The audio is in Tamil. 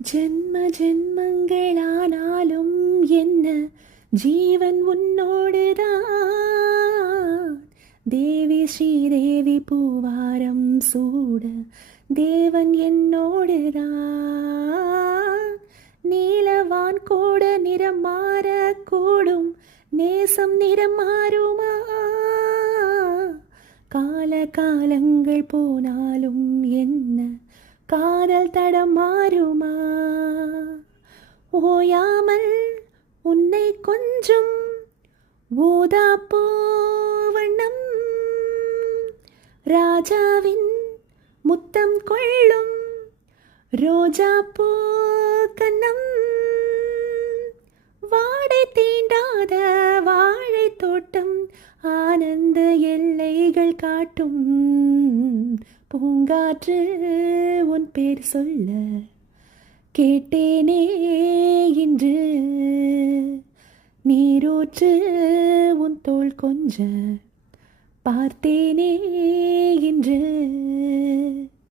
ஜென்ம ஜென்மங்களானாலும் என்ன ஜீவன் உன்னோடுதான். தேவி ஸ்ரீதேவி பூவாரம் சூட தேவன் என்னோடுதான். நீலவான் கூட நிறம் மாறக்கூடும், நேசம் நிறம் மாறுமா? கால காலங்கள் போனாலும் என்ன காதல் தடம் மாறுமா? ஓயாமல் உன்னை கொஞ்சம் ஊதாப்பூ வண்ணம், ராஜாவின் முத்தம் கொள்ளும் ரோஜாப்பூ கன்னம், வாடை தீண்டாத வாழை தோட்டம் ஆனந்த எல்லைகள் காட்டும். பூங்காற்று உன் பேர் சொல்ல கேட்டேனே இன்று, நீரூற்று உன் தோள் கொஞ்ச பார்த்தேனே இன்று.